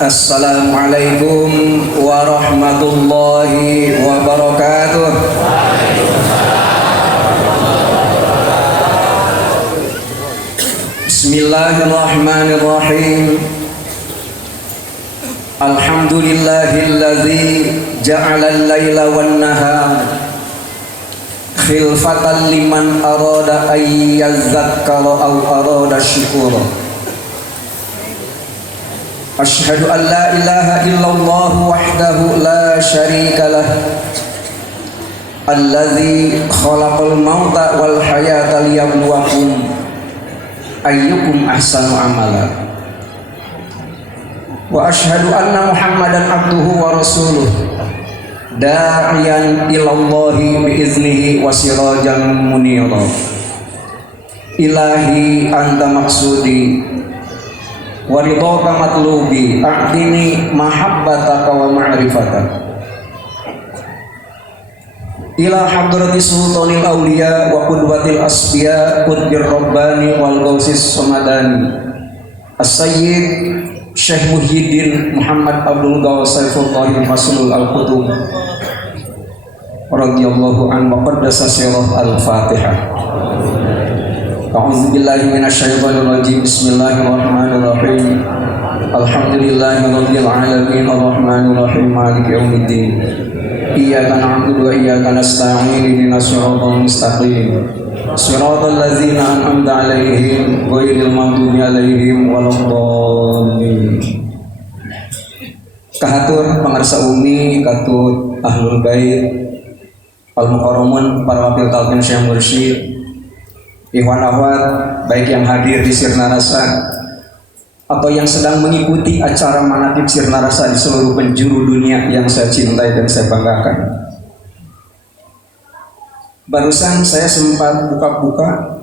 Assalamualaikum warahmatullahi wabarakatuh. Bismillahirrahmanirrahim. Alhamdulillahilladzi ja'ala al-laila wan-nahar khilfatan liman arada ay yazakkara aw arada syukura. Asyhadu an la ilaha illallah wahdahu la syarika lah alladzi khalaqal mauta wal hayata liyabluwakum ayyukum ahsanu amala. Wa asyhadu anna Muhammadan abduhu wa rasuluh da'iyan ilallahi biiznihi wa sirajan munira. Ilahi anta maksudi wa ridhaka matlubi a'tini mahabbataka wa ma'rifataka ila hadrati sultanil awliya wa qudwatil asfiya qutbir rabbani wal gausis samadani as-sayyid Syekh Muhyiddin Muhammad Abdul Ghaus Saifullahi Faslul Al-Qutub radhiyallahu anhu wa qaddasa sirah al-Fatihah. A'udzu billahi minasyaitonir rajim. Bismillahirrahmanirrahim. Alhamdulillahirabbil alamin arrahmanir rahim maliki yaumiddin. Iyyaka na'budu wa iyyaka nasta'in ihdinas siratal mustaqim. Siratal ladzina an'amta 'alaihim ghairil maghdubi 'alaihim waladdallin. Kahatur pangarsa umi katut ahlul bait al-mukarramun para wakil talqin Syekh Mursyid, ikhwan akhwat baik yang hadir di Sirna Rasa atau yang sedang mengikuti acara manaqib Sirna Rasa di seluruh penjuru dunia yang saya cintai dan saya banggakan. Barusan saya sempat buka-buka,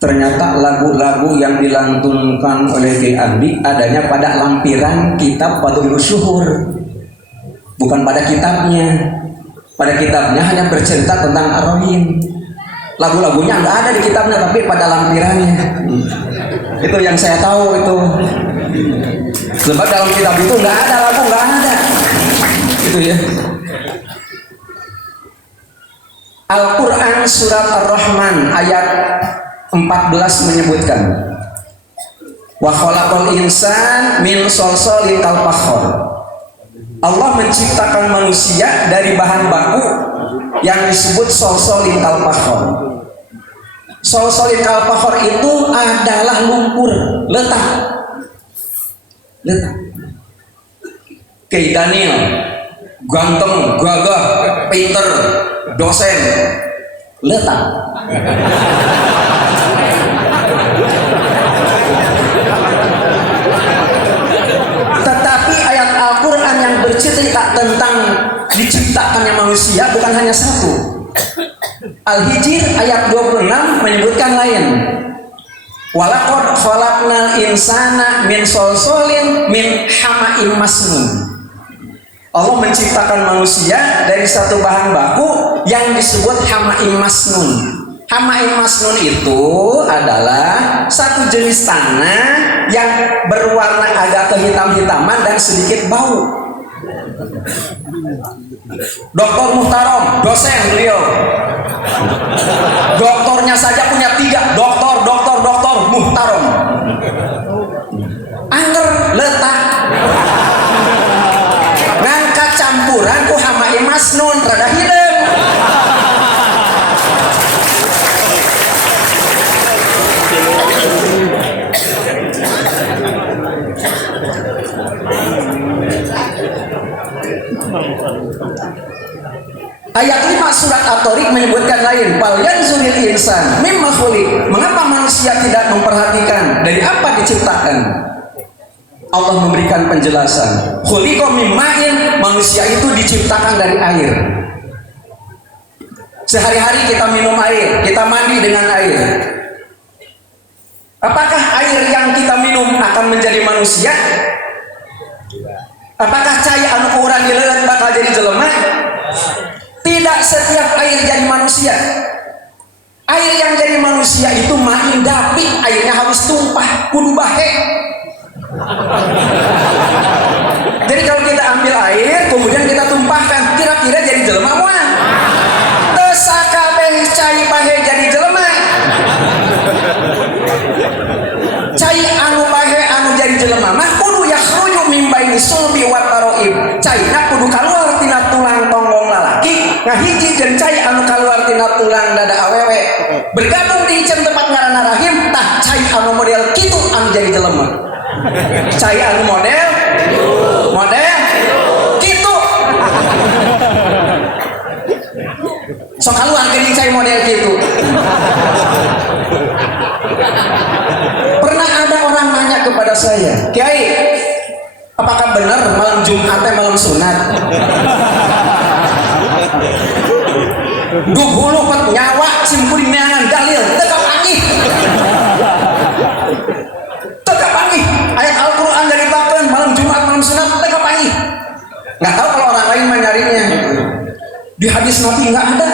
ternyata lagu-lagu yang dilantunkan oleh Ki Andi adanya pada lampiran kitab Fadhilus Syuhur, bukan pada kitabnya. Pada kitabnya hanya bercerita tentang Ar-Rahim. Lagu-lagunya nggak ada di kitabnya, tapi pada lampirannya. Itu yang saya tahu itu. Sebab dalam kitab itu nggak ada lagu, nggak ada. Itu ya. Al-Quran surat Ar-Rahman ayat 14 menyebutkan, wa khalaqal insan min salsalin kal fakhar. Allah menciptakan manusia dari bahan baku yang disebut salsalin kal fakhar. Salsalin kal fakhar itu adalah lumpur, letak. Kayak Daniel, ganteng, gagah, pinter, dosen, letak. Tetapi ayat Al-Quran yang bercerita tentang diciptakannya manusia bukan hanya satu. Al-Hijr ayat 26 menyebutkan lain. Walaqad khalaqnal insana min salsalin min hama'in masnun. Allah menciptakan manusia dari satu bahan baku yang disebut hama'in masnun. Hama'in masnun itu adalah satu jenis tanah yang berwarna agak kehitam-hitaman dan sedikit bau. Dr. Muhtarom, dosen beliau. Doktornya saja punya 3, doktor Muhtarom. Angger letak. Ngangkat campuran ku hama'in masnun rada hidung. Ayat 5 surat At-Tariq menyebutkan lain, fal yanzuril insan mimma khuliq. Mengapa manusia tidak memperhatikan dari apa diciptakan? Allah memberikan penjelasan. Khuliqa mim ma'in, manusia itu diciptakan dari air. Sehari-hari kita minum air, kita mandi dengan air. Apakah air yang kita minum akan menjadi manusia? Apakah cai anu urang dileut bakal jadi jelema? Tidak setiap air jadi manusia. Air yang jadi manusia itu main dapik, airnya harus tumpah, kudu bahe. caina kudu kaluar tina tulang tonggong lalaki ngahiji jeung cai anu kaluar tina tulang dada awewe bergabung di iceun tempat ngaranna rahim tah cai anu model kitu anu jadi jelema cai anu model kitu sok kaluar geuning cai model kitu. Pernah ada orang nanya kepada saya, Kiai, apakah benar malam Jumat malam sunat? Duh hulu pet nyawa simpul meangan dalil tegap angih. Tegap angih. Ayat Al-Qur'an dari Bapen malam Jumat malam sunat tegap angih. Nggak tahu kalau orang lain mencarinya. Di hadis Nabi nggak ada.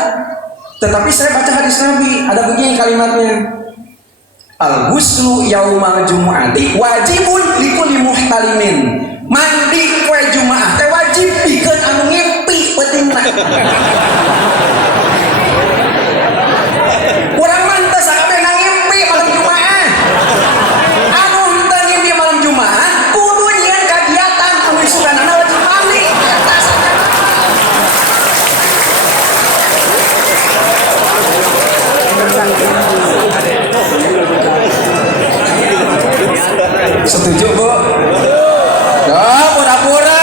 Tetapi saya baca hadis Nabi, ada begini kalimatnya. Al-ghuslu yaumal jumu'ati wajibun likulli muhtalimin. Mandi poe Jumaah teh wajib pikeun anu ngimpi pentingna. Urang mah teu sakabehna ngimpi malam Jumaah. Anu henteu ngimpi malam Jumaah kudu nyieun kagiatan anu isukanana wajib mandi. Setuju Bu? Oh, pura-pura.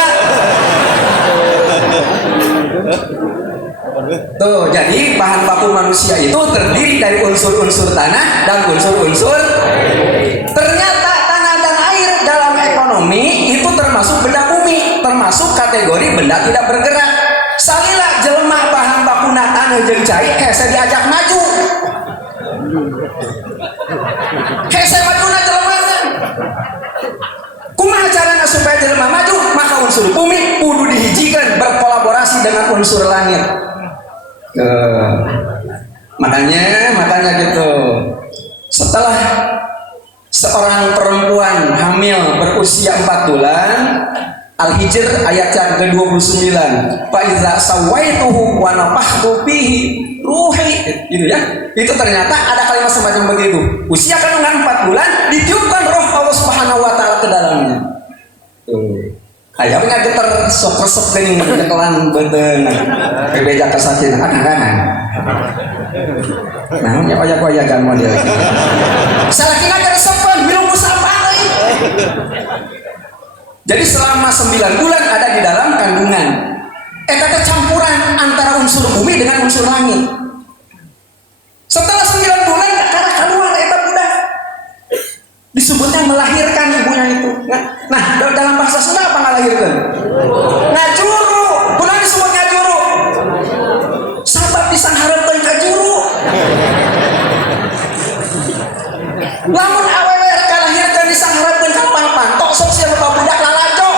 Tuh, jadi bahan baku manusia itu terdiri dari unsur-unsur tanah dan unsur-unsur. Ternyata tanah dan air dalam ekonomi itu termasuk benda bumi, termasuk kategori benda tidak bergerak. Salila jelema bahan bakuna tanah jeung cai hese diajak maju. Hese majuna jelema. Kumaha carana supaya jelema maju? Maka unsur bumi kudu dihijikan berkolaborasi dengan unsur langit. Makanya gitu. Setelah seorang perempuan hamil berusia 4 bulan, Al-Hijr ayat yang ke-29, fa iza sawaituhu wa nafakhtu fihi ruhi, gitu ya. Itu ternyata ada kalimat semacam begitu. Usia kandungan 4 bulan ditiupkan roh Allah Subhanahu wa taala ke dalamnya. Tuh. Aya we ngageter sok resep geuning nyekelan beuteung. Bebeja kasatina kadang-kadang. Naon nya oyak-oyakan model. Salakina keresepan minum musapa euy. Jadi selama 9 bulan ada di dalam kandungan. Eta teh campuran antara unsur bumi dengan unsur langit. Setelah 9 bulan kakara keluar eta budak. Disebutnya melahirkan ibunya itu. Nah, dalam bahasa Sunda apa ngalahirkan? Ngajuru. Kunaon disebut ngajuru? Sabab disanghareupeun ka juru. Lamun awewe kalahirkeun disanghareupeun ka pantok sok sia loba budak lalajo.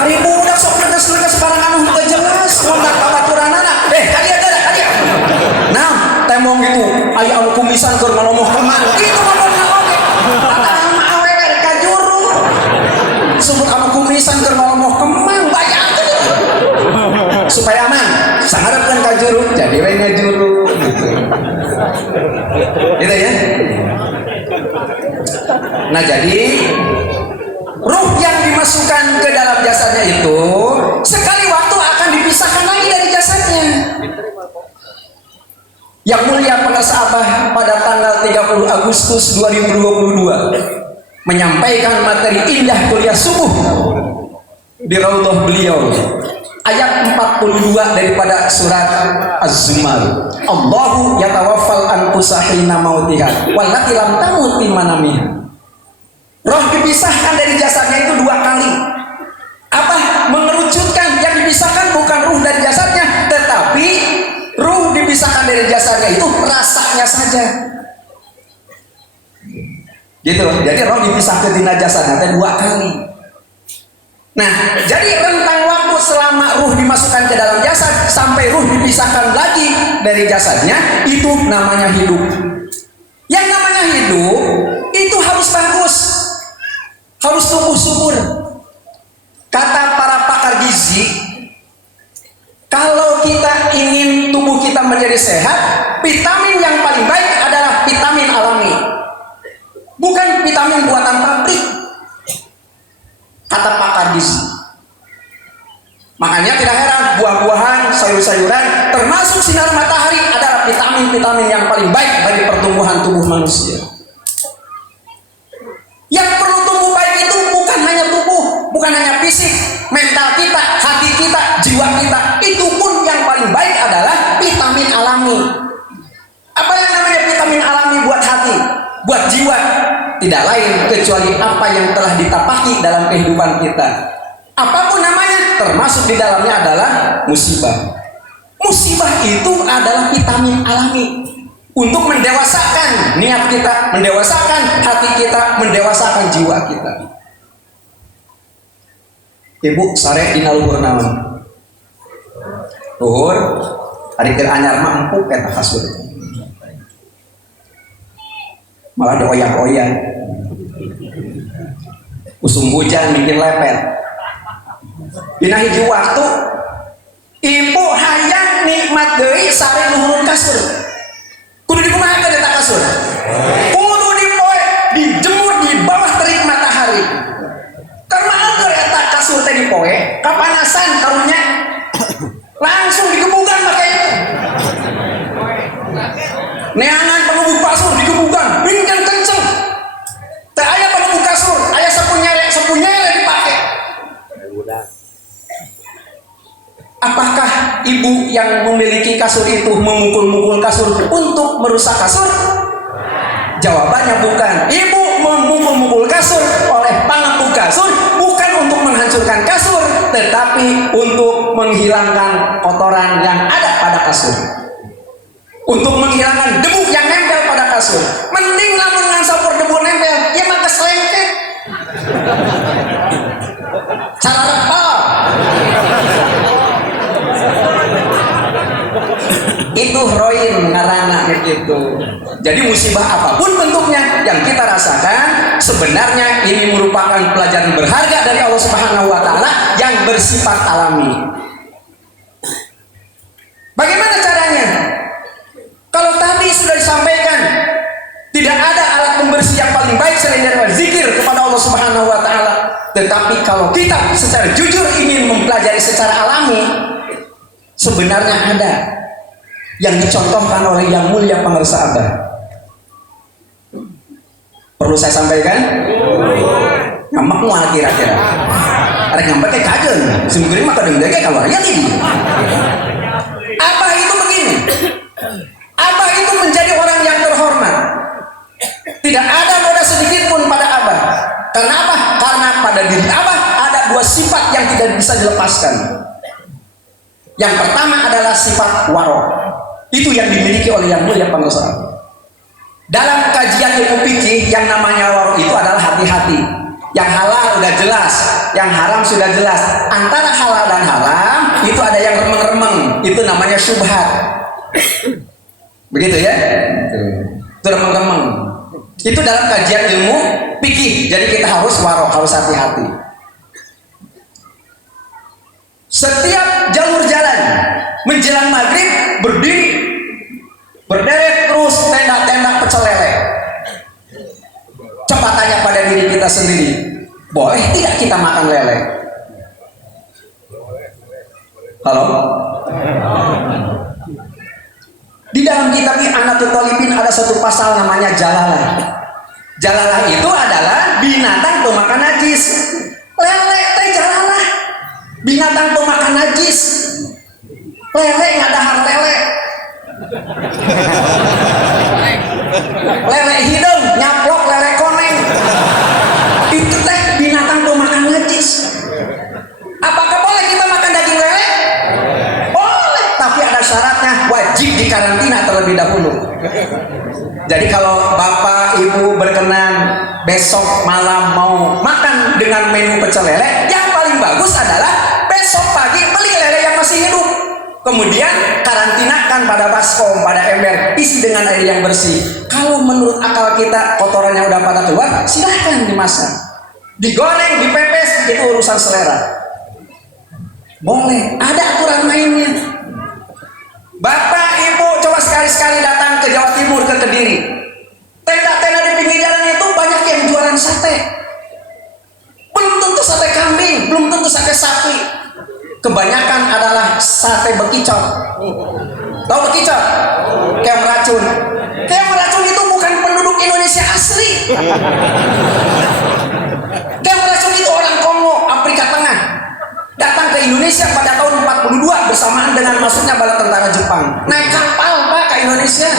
Ari budak sok neges-neges barang anu teu jelas, kontak babaturanana. Kalian ada. Nah, temong gitu, aya anu kumisan keur ngomong kemang. Itu ngomongna oge. Tah mah awewe ka juru. Sebut anu kumisan keur ngomong kemang bayakeun. Supaya aman, saharepkeun ka juru, jadi we ngajuru gitu. Gitu ya. Nah, jadi ruh yang dimasukkan ke dalam jasadnya itu sekali waktu akan dipisahkan lagi dari jasadnya. Yang mulia para sahabat pada tanggal 30 Agustus 2022 menyampaikan materi indah kuliah subuh di raudhah beliau. Ayat 42 daripada surat Az-Zumar. Allahu yatawaffal anfusa hina mautiha wallati lam tamut fi manamiha. Roh dipisahkan dari jasadnya itu 2 kali. Apa? Mengerucutkan, yang dipisahkan bukan ruh dari jasadnya, tetapi ruh dipisahkan dari jasadnya itu rasanya saja. Gitu. Jadi roh dipisahkan dari jasadnya 2 kali. Nah, jadi rentang waktu selama ruh dimasukkan ke dalam jasad sampai ruh dipisahkan lagi dari jasadnya itu namanya hidup. Yang namanya hidup itu harus bagus, harus tumbuh subur. Kata para pakar gizi, kalau kita ingin tubuh kita menjadi sehat, vitamin yang paling baik adalah vitamin alami, bukan vitamin buatan pabrik. Makanya tidak heran buah-buahan, sayur-sayuran, termasuk sinar matahari adalah vitamin-vitamin yang paling baik bagi pertumbuhan tubuh manusia. Yang perlu tumbuh baik itu bukan hanya tubuh, bukan hanya fisik, mental kita, hati kita, jiwa kita. Itu pun yang paling baik adalah vitamin alami. Apa yang namanya vitamin alami buat hati, buat jiwa? Tidak lain kecuali apa yang telah ditapaki dalam kehidupan kita. Apapun namanya, termasuk di dalamnya adalah musibah. Musibah itu adalah vitamin alami untuk mendewasakan niat kita, mendewasakan hati kita, mendewasakan jiwa kita. Ibu sare dina luhur naon? Luhur ari keur anyar mah empuk eta kasur. Malah dioyak-oyak. Usum hujan bikin lepet. Dina hiji waktu ibu hayang nikmat deui sare luhur kasur. Kudu dikumahakeun eta kasur? Kudu dipoe, dijemur di bawah terik matahari. Karena agar eta kasur teh dipoe, kapanasan karunya langsung digebugan make itu. Neangan pengebuk kasur digebugan, bingkan kenceng. Teu aya pengebuk kasur, aya sapunyere dipake. Apakah ibu yang memiliki kasur itu memukul-mukul kasur untuk merusak kasur? Jawabannya bukan. Ibu memukul kasur oleh pangku kasur bukan untuk menghancurkan kasur, tetapi untuk menghilangkan kotoran yang ada pada kasur, untuk menghilangkan debu yang nempel pada kasur. Mending lamun ngan sampur debu nempel, ya maka selengket. Cara repal. Itu roin ngarana gitu. Jadi musibah apapun bentuknya yang kita rasakan, sebenarnya ini merupakan pelajaran berharga dari Allah Subhanahu wa taala yang bersifat alami. Bagaimana caranya? Kalau tadi sudah disampaikan, tidak ada alat pembersih yang paling baik selain dari zikir kepada Allah Subhanahu wa taala. Tetapi kalau kita secara jujur ingin mempelajari secara alami, sebenarnya ada yang dicontohkan oleh Yang Mulia Pangarsa Abah. Perlu saya sampaikan? Ngambek mual kira-kira. Arek ngambek kayak kajen. Sungguh mah kadang dege kalau ya ini. Abah itu begini. Abah itu menjadi orang yang terhormat. Tidak ada noda sedikit pun pada Abah. Karena apa? Karena pada diri Abah ada dua sifat yang tidak bisa dilepaskan. Yang pertama adalah sifat waro. Itu yang dimiliki oleh Yang Mulia Pangarsa Abah. Dalam kajian ilmu fikih yang namanya waro itu adalah hati-hati. Yang halal sudah jelas, yang haram sudah jelas. Antara halal dan haram itu ada yang remeng-remeng. Itu namanya syubhat. Begitu ya? Itu remeng-remeng. Itu dalam kajian ilmu fikih. Jadi kita harus waro, harus hati-hati. Setiap jalur jalan menjelang maghrib berdiri, berderet terus tenda-tenda pecel lele. Coba tanya pada diri kita sendiri, boleh tidak kita makan lele? Halo? Di dalam kitab I'anatul Talibin ada satu pasal namanya jalalah. Jalalah itu adalah binatang pemakan najis. Lele teh jalalah, binatang pemakan najis. Lele nggak dahar lele. Lele hidung nyaplok lele koneng. Itu teh binatang pemakan najis. Apakah boleh kita makan daging lele? Boleh, tapi ada syaratnya, wajib dikarantina terlebih dahulu. Jadi kalau bapak ibu berkenan besok malam mau makan dengan menu pecel lele, yang paling bagus adalah besok pagi beli lele yang masih hidup, kemudian karantinakan pada baskom, pada ember, isi dengan air yang bersih. Kalau menurut akal kita kotorannya udah pada keluar, silahkan dimasak, digoreng, dipepes, itu urusan selera. Boleh, ada aturan mainnya. Bapak ibu coba sekali-sekali datang ke Jawa Timur, ke Kediri. Tenda-tenda di pinggir jalan itu banyak yang jualan sate. Belum tentu sate kambing, belum tentu sate sapi. kebanyakan adalah sate bekicot. Tahu bekicot? Kayak meracun. Kayak meracun itu bukan penduduk Indonesia asli. Kayak meracun itu orang Kongo, Afrika Tengah. Datang ke Indonesia pada tahun 42 bersamaan dengan masuknya bala tentara Jepang. Naik kapal Pak ke Indonesia.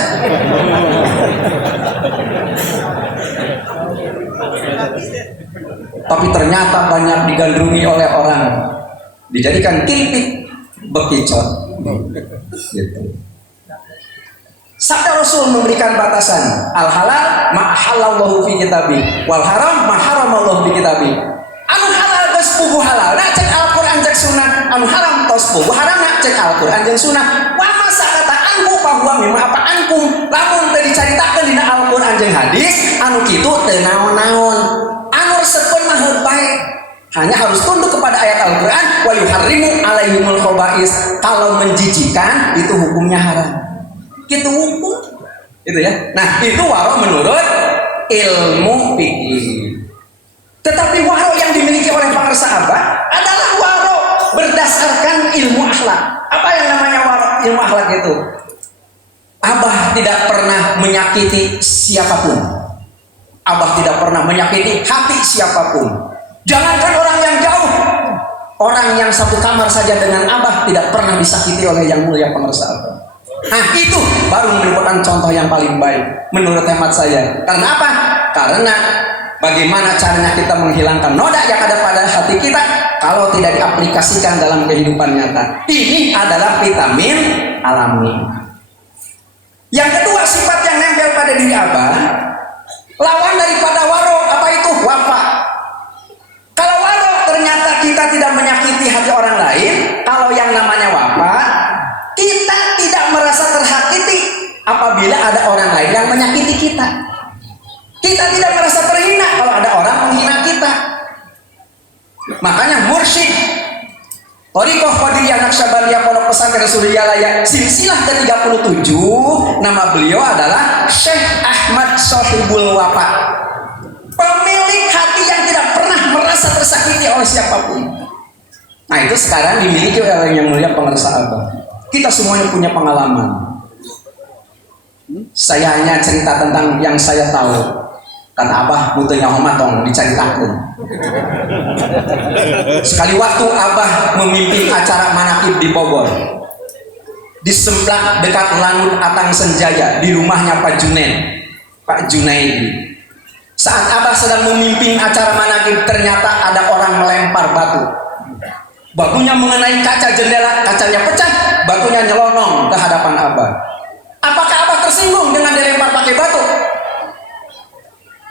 Tapi ternyata banyak digandrungi oleh orang, dijadikan keripik bekicot. Gitu. Sabda Rasul memberikan batasan, al halal ma halallahu fi kitabih, wal haram ma haramallahu fi kitabih. Anu halal geus puguh halal, nah cek Al-Qur'an cek sunnah, anu haram tos puguh haram nah cek Al-Qur'an jeung sunnah. Wa masakata anhu bahwa mimma apa ankum, lamun teu dicaritakeun dina Al-Qur'an jeung hadis, anu kitu teu naon-naon. Anu resepkeun mah heuh bae. Hanya harus tunduk kepada ayat Al-Qur'an, wa yuharrimu alaihimul khaba'is. Kalau menjijikan itu hukumnya haram. Gitu hukum. Itu ya. Nah, itu waro menurut ilmu fikih. Tetapi waro yang dimiliki oleh pengersa abah adalah waro berdasarkan ilmu akhlak. Apa yang namanya waro ilmu akhlak itu? Abah tidak pernah menyakiti siapapun. Abah tidak pernah menyakiti hati siapapun. Jangankan orang yang jauh, orang yang satu kamar saja dengan abah tidak pernah disakiti oleh yang mulia pengersa abah. Nah, itu baru merupakan contoh yang paling baik menurut hemat saya. Karena apa? Karena bagaimana caranya kita menghilangkan noda yang ada pada hati kita kalau tidak diaplikasikan dalam kehidupan nyata. Ini adalah vitamin alami. Yang kedua, sifat yang nempel pada diri abah, lawan daripada waro, apa itu? Wafa. Kalau waro ternyata kita tidak menyakiti hati orang lain, kalau yang namanya wafa, kita tidak merasa terhakiti apabila ada orang lain yang menyakiti kita. Kita tidak merasa terhina kalau ada orang menghina kita. Makanya mursyid Thariqah Qadiriyah Naqsyabandiyah Pondok Pesantren Suryalaya silsilah ke-37, nama beliau adalah Syekh Ahmad Sohibul Wafa. Pemilik hati yang tidak pernah merasa tersakiti oleh siapapun. Nah, itu sekarang dimiliki oleh yang mulia pengersa abah. Kita semuanya punya pengalaman. Saya hanya cerita tentang yang saya tahu. Kata abah, butuh nyaho matong diceritakan. Sekali waktu abah memimpin acara manakib di Bogor, di Semplak dekat Lanut Atang Senjaya, di rumahnya Pak Junaidi. Saat abah sedang memimpin acara manakib, ternyata ada orang melempar batu. Batunya mengenai kaca jendela, kacanya pecah, batunya nyelonong ke hadapan abah. Apakah abah tersinggung dengan dilempar pakai batu?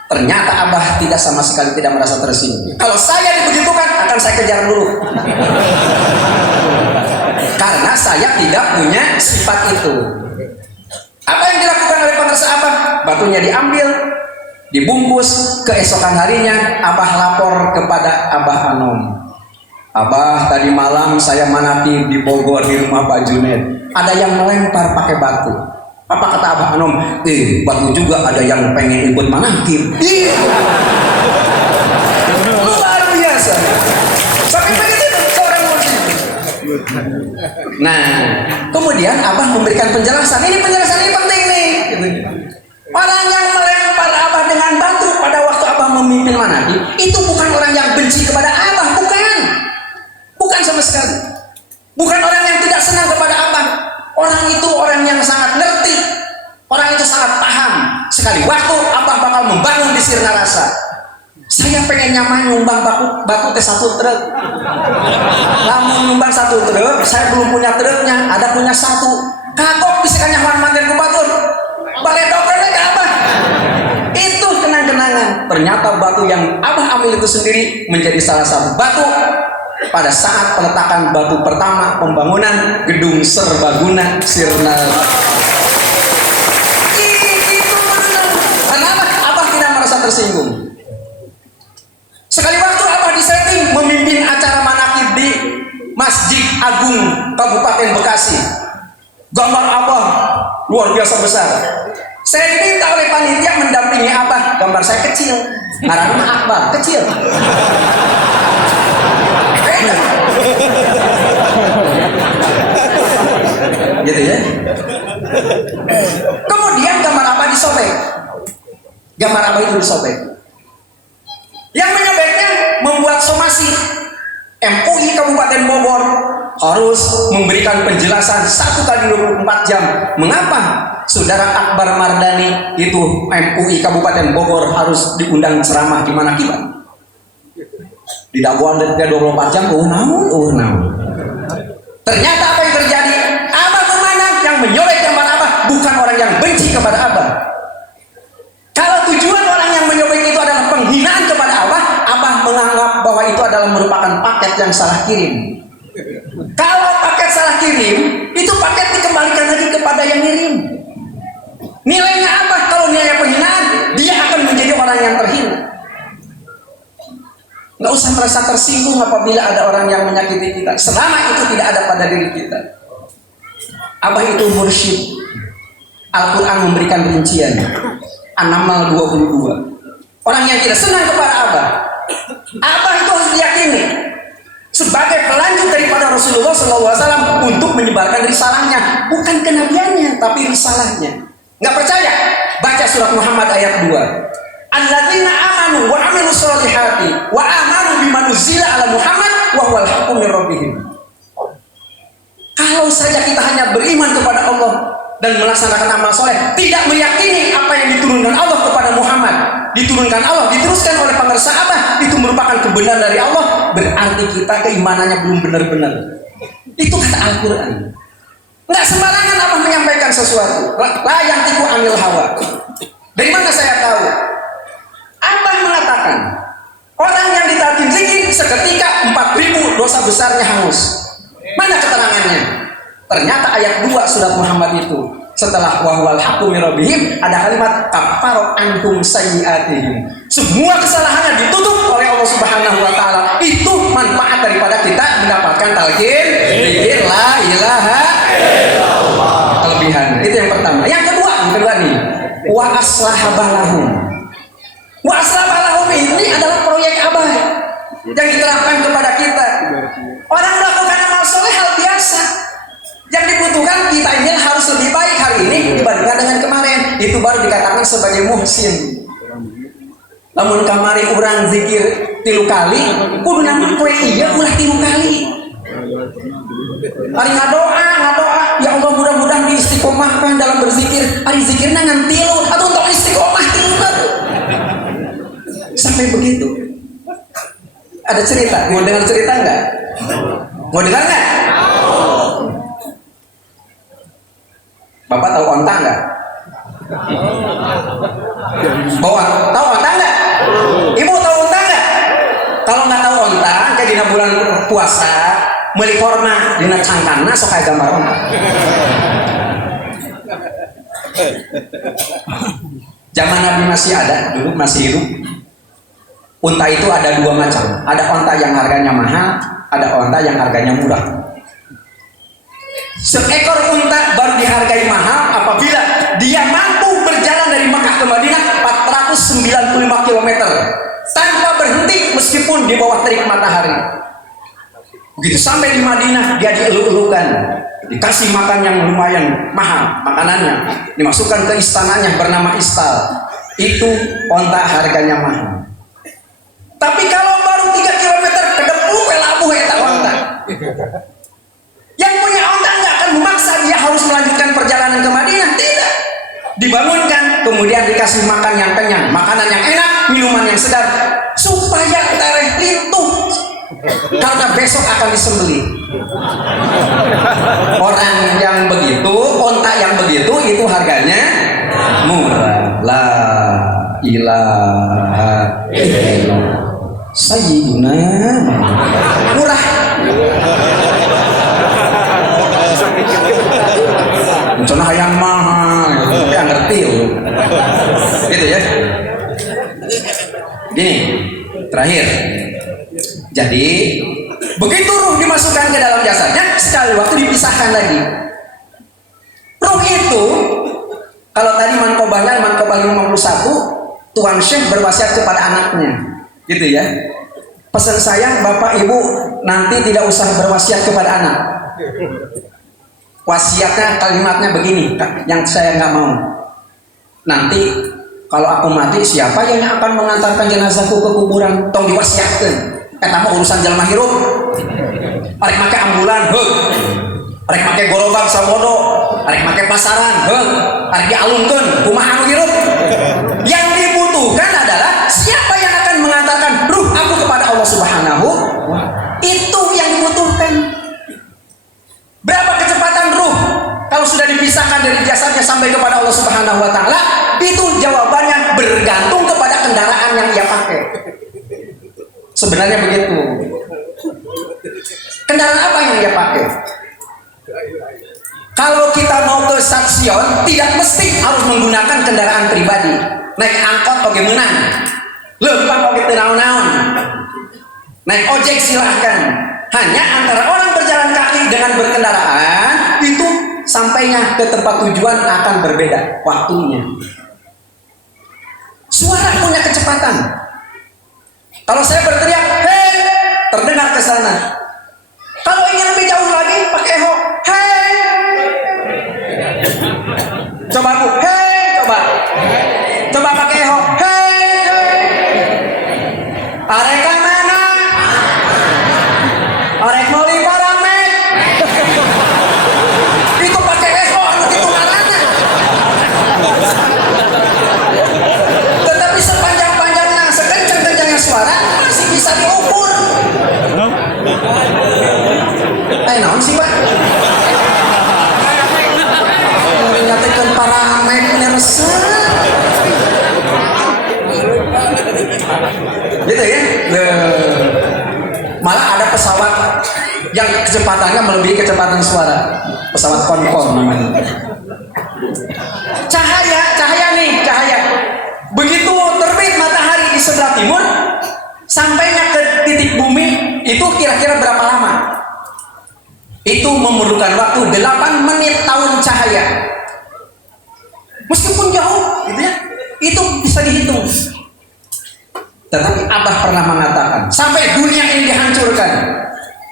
Ternyata abah tidak sama sekali tidak merasa tersinggung. Kalau saya dibegitukan, akan saya kejar dulu. Karena saya tidak punya sifat itu. Apa yang dilakukan oleh pengersa abah? Batunya diambil, dibungkus. Keesokan harinya abah lapor kepada Abah Anom. Abah, tadi malam saya manakib di Bogor di rumah Pak Junaid. Ada yang melempar pakai batu. Apa kata Abah Anom? Batu juga ada yang pengen ikut manakib. Luar biasa. Sampai begitu seorang muslim. Nah, kemudian Abah memberikan penjelasan. Ini penjelasan ini penting nih. Orang yang melempar Abah dengan batu pada waktu Abah memimpin manakib, itu bukan orang yang benci kepada Abah, bukan. Bukan sama sekali. Bukan orang yang tidak senang kepada Abah. Orang itu orang yang sangat ngerti. Orang itu sangat paham. Sekali waktu Abah bakal membangun di Sirna Rasa. Saya pengen nyaman nyumbang batu teh 1 truk. Namun nyumbang 1 truk, saya belum punya truknya, ada punya 1. Kagok bisa nyaman manten ku batur. Baledoknya ke Abah. Itu kenang-kenangan. Ternyata batu yang Abah ambil itu sendiri menjadi salah satu batu pada saat peletakan batu pertama pembangunan gedung serbaguna Sirna. Itu benar. Kenapa Abah tidak merasa tersinggung? Sekali waktu Abah disetting memimpin acara manakib di Masjid Agung Kabupaten Bekasi. Gambar Abah luar biasa besar. Saya diminta oleh panitia mendampingi Abah. Gambar saya kecil, karena Akbar kecil. Gitu ya. Kemudian gambar apa disobek? Gambar apa itu disobek? Yang menyobeknya membuat somasi. MUI Kabupaten Bogor harus memberikan penjelasan 1 kali 24 jam. Mengapa Saudara Akbar Mardani itu MUI Kabupaten Bogor harus diundang ceramah di mana kibat? Di dakwaan 24 jam, namun. Ternyata apa yang terjadi? Abah memandang yang menyobek gambar Abah bukan orang yang benci kepada Abah. Kalau tujuan orang yang menyobek itu adalah penghinaan kepada Abah, Abah menganggap bahwa itu adalah merupakan paket yang salah kirim. Kalau paket salah kirim, itu paket dikembalikan lagi kepada yang ngirim. Nilainya apa? Kalau nilainya penghinaan, dia akan menjadi orang yang terhina. Nggak usah merasa tersinggung apabila ada orang yang menyakiti kita, selama itu tidak ada pada diri kita. Abah itu mursyid. Al-Quran memberikan rincian. An-Naml 22. Orang yang tidak senang kepada Abah, Abah itu harus diyakini sebagai pelanjut daripada Rasulullah SAW untuk menyebarkan risalahnya, bukan kenabiannya, tapi risalahnya. Nggak percaya? Baca surat Muhammad ayat 2. Alladzina amanu wa amilus solihati wa amanu bima nuzila ala Muhammad wa huwal haqqu min rabbihim. Kalau saja kita hanya beriman kepada Allah dan melaksanakan amal soleh, tidak meyakini apa yang diturunkan Allah kepada Muhammad, diturunkan Allah, diteruskan oleh pengersa Abah, itu merupakan kebenaran dari Allah, berarti kita keimanannya belum benar-benar. Itu kata Al-Quran. Nggak sembarangan Abah menyampaikan sesuatu. La yantiqu anil hawa. Dari mana saya tahu? Abah mengatakan, orang yang ditalkin zikir seketika 4.000 dosa besarnya hangus. Mana keterangannya? Ternyata ayat 2 surat Muhammad itu, setelah wahwal haqqu min rabbihim, ada kalimat kafarat anhum sayyi'atihim. Semua kesalahannya ditutup oleh Allah Subhanahu wa taala. Itu manfaat daripada kita mendapatkan talqin zikir la ilaha illallah. Kelebihan. Itu yang pertama. Yang kedua nih, wa aslaha balahum. Wa aslaha balahum ini adalah proyek Abah yang diterapkan kepada kita. Orang melakukan amal soleh hal biasa. Yang dibutuhkan kita ini harus lebih baik hari ini dibandingkan dengan kemarin. Itu baru dikatakan sebagai muhsin. Namun kamari orang zikir 3 kali, kudu nama kue iya ulah 3 kali. Hari ngadoa, ya Allah mudah-mudahan diistiqomahkan dalam berzikir. Hari zikirnya ngan 3 atau untuk istiqomah 3. Sampai begitu. Ada cerita, mau dengar cerita enggak? Mau dengar enggak? Bapak tahu onta enggak? Tahu onta enggak? Ibu tahu onta enggak? Kalau nggak tahu onta, kayak di bulan puasa, meuli korma dina cangkangna sok aya gambar onta. Zaman Nabi masih ada, dulu masih hidup. Unta itu ada 2 macam. Ada onta yang harganya mahal, ada onta yang harganya murah. Seekor unta baru dihargai mahal apabila dia mampu berjalan dari Mekah ke Madinah 495 km tanpa berhenti meskipun di bawah terik matahari. Begitu sampai di Madinah dia dieluk-elukan, dikasih makan yang lumayan mahal makanannya, dimasukkan ke istananya bernama Istal. Itu onta harganya mahal. Tapi kalau baru 3 km kedepu pelabuh eta onta. Yang punya onta nggak akan memaksa dia harus melanjutkan perjalanan ke Madinah, tidak. Dibangunkan, kemudian dikasih makan yang kenyang, makanan yang enak, minuman yang segar, supaya tereh lintuh, karena besok akan disembelih. Orang yang begitu, onta yang begitu, itu harganya murah. La ilaha illallah. Sayyiduna murah. Contoh yang mahal, tapi ngerti gitu ya. Gini, terakhir. Jadi begitu ruh dimasukkan ke dalam jasadnya, sekali waktu dipisahkan lagi. Ruh itu, kalau tadi mankobahnya mankobah 51, Tuan Syekh berwasiat kepada anaknya, gitu ya. Pesan saya, Bapak Ibu nanti tidak usah berwasiat kepada anak. Wasiatnya kalimatnya begini, yang saya nggak mau. Nanti kalau aku mati, siapa yang akan mengantarkan jenazahku ke kuburan? Tong diwasiatkan. Eta mah urusan jalma hirup. Arek make ambulan, heug. Arek make gorobak sabodo, arek make pasaran, heug. Arek dialungkeun kumaha anu hirup. Yang dibutuhkan adalah siapa yang akan mengantarkan ruh aku kepada Allah Subhanahu. Itu yang dibutuhkan. Berapa kecepatan ruh kalau sudah dipisahkan dari jasadnya sampai kepada Allah Subhanahu wa taala? Itu jawabannya bergantung kepada kendaraan yang ia pakai. Sebenarnya begitu. Kendaraan apa yang dia pakai? Kalau kita mau ke stasiun, tidak mesti harus menggunakan kendaraan pribadi. Naik angkot oke menang, lempang oke tenaun-naun, naik ojek silahkan. Hanya antara orang berjalan kaki dengan berkendaraan itu sampainya ke tempat tujuan akan berbeda waktunya. Suara punya kecepatan. Kalau saya berteriak, hei, terdengar ke sana. Kalau ingin lebih jauh lagi, pakai eho, hei. Coba Bu, hei, coba. Coba pakai eho, hei. Arek mana? Arek moli paramek. Itu pakai eho, anu gitu marana. Tetapi sepanjang-panjangnya, sekencang-kencangnya suara masih bisa diukur. Naon sih Pak? Nyatakan paramek resah. Gitu ya. Malah ada pesawat yang kecepatannya melebihi kecepatan suara. Pesawat Concorde namanya. Cahaya. Begitu terbit matahari di sebelah timur, sampainya ke titik bumi itu kira-kira berapa lama? Itu memerlukan waktu 8 menit tahun cahaya. Meskipun jauh, gitu ya, itu bisa dihitung. Tetapi Abah pernah mengatakan, sampai dunia ini dihancurkan,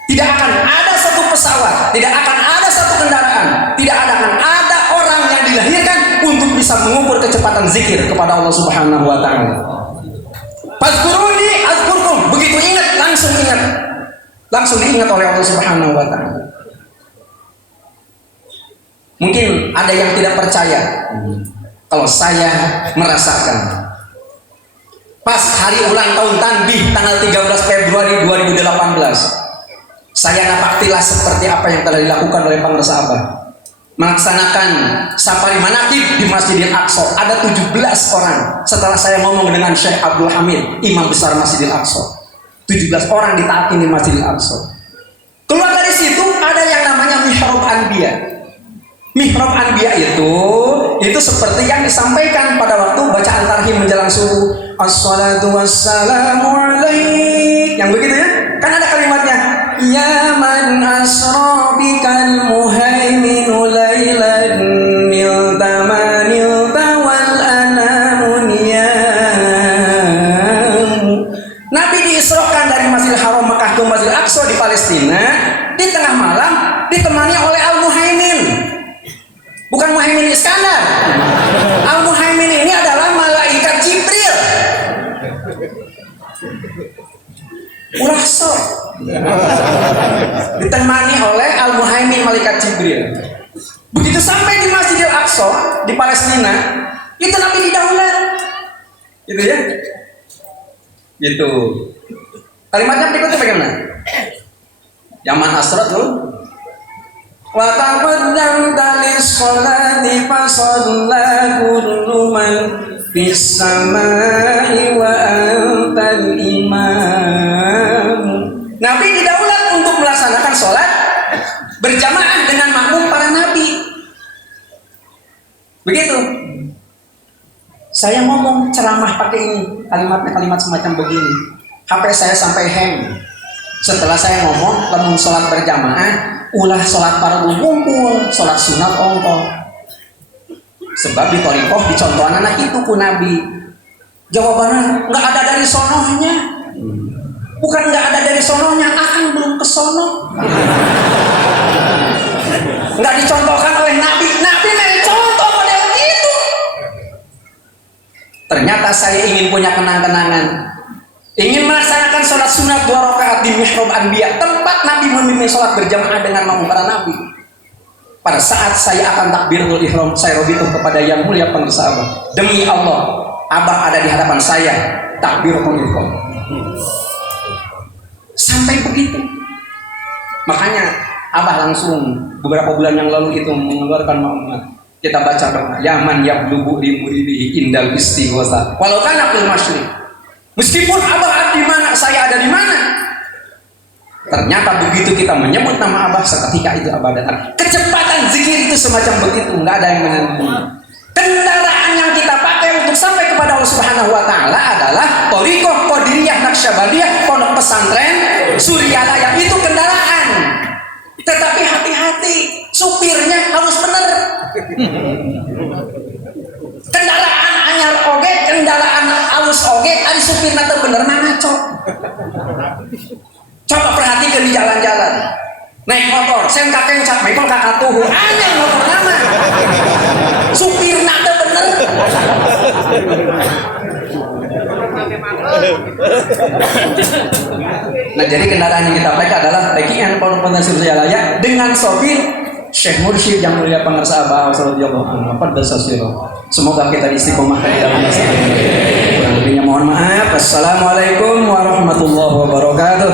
tidak akan ada satu pesawat, tidak akan ada satu kendaraan, tidak akan ada orang yang dilahirkan untuk bisa mengukur kecepatan zikir kepada Allah Subhanahu wa taala. Fazkuruni azkurkum, begitu ingat langsung diingat oleh Allah Subhanahu wa taala. Mungkin ada yang tidak percaya kalau saya merasakan pas hari ulang tahun Tanbih tanggal 13 Februari 2018, saya napaktilas seperti apa yang telah dilakukan oleh Pangdasa Abah, melaksanakan safari manakib di Masjidil Aqsa. Ada 17 orang setelah saya ngomong dengan Syekh Abdul Hamid, Imam Besar Masjidil Aqsa. 17 orang ditaati di Masjidil Aqsa. Keluar dari situ ada yang namanya Mihrab Anbiya. Mihrab Anbiya itu seperti yang disampaikan pada waktu bacaan tarhim menjelang subuh. Assalatu wassalamu alaik. Yang begitu ya? Kan ada kalimatnya. Ya man asra bikal muhaiminu laylan milta wal anamun yamu. Nabi diisrokan dari Masjidil Haram Mekah ke Masjidil Aqsa di Palestina di tengah malam ditemani oleh Al-Muhaimin. Bukan Muhaimin Iskandar. Al-Muhaimin ini adalah malaikat Jibril. Ulah sok. Ditemani oleh Al-Muhaimin malaikat Jibril. Begitu sampai di Masjidil Aqsa di Palestina, itu Nabi didahulukan. Gitu ya. Gitu. Kalimatnya berikutnya bagaimana? Yaman Asrat loh. Wa taqaddamta lis-sholati fa shalla kullu man fis samai wa antal imam. Nabi didaulat untuk melaksanakan sholat berjamaah dengan makmum para nabi. Begitu. Saya ngomong ceramah pakai ini, kalimat semacam begini. HP saya sampai hang. Setelah saya ngomong, lamun sholat berjamaah, ulah sholat fardu ngumpul, sholat sunat ongkol. Sebab di thariqah dicontohan anak itu ku Nabi. Jawabannya nggak ada dari sonohnya. Bukan nggak ada dari sononya, akan belum ke sono. Nggak dicontohkan oleh Nabi. Nabi memang contoh model itu. Ternyata saya ingin punya kenang-kenangan, ingin melaksanakan sholat sunat 2 rakaat di mihrab anbiya, tempat Nabi memimpin sholat berjamaah dengan makmum para nabi. Pada saat saya akan takbiratul ihram, saya robitu kepada yang mulia pemirsa Abah, demi Allah, Abah ada di hadapan saya, takbiratul ihram. Sampai begitu. Makanya Abah langsung beberapa bulan yang lalu itu mengeluarkan maklumat. Kita baca doa, yaman yablugu li muridihi indal istighosa walau kana fil masyriq. Meskipun Abah ada di mana, saya ada di mana, ternyata begitu kita menyebut nama Abah, seketika itu Abah datang. Kecepatan zikir itu semacam begitu, nggak ada yang menyambung. Kendaraan yang kita pakai untuk sampai kepada Allah Subhanahu wa Ta'ala adalah Thariqah Qadiriyah Naqsyabandiyah, pondok pesantren Suryana, yang itu kendaraan. Tetapi hati-hati, supirnya harus benar. Kendaraan anyar oge, kendaraan halus oge, ada supir nate bener mah ngaco. Coba perhatikan di jalan-jalan. Naik motor, sen kakek cap mekol kakak tuh, anyar motor nama. Supir nate bener. Nah, jadi kendaraan yang kita pakai adalah Rekian Pondok Pesantren Suryalaya dengan sopir Syekh Mursyid yang mulia pengarsa Abah sallallahu alaihi wasallam. Semoga kita istiqomah di dalam masalah ini. Kurang lebihnya mohon maaf. Assalamualaikum warahmatullahi wabarakatuh.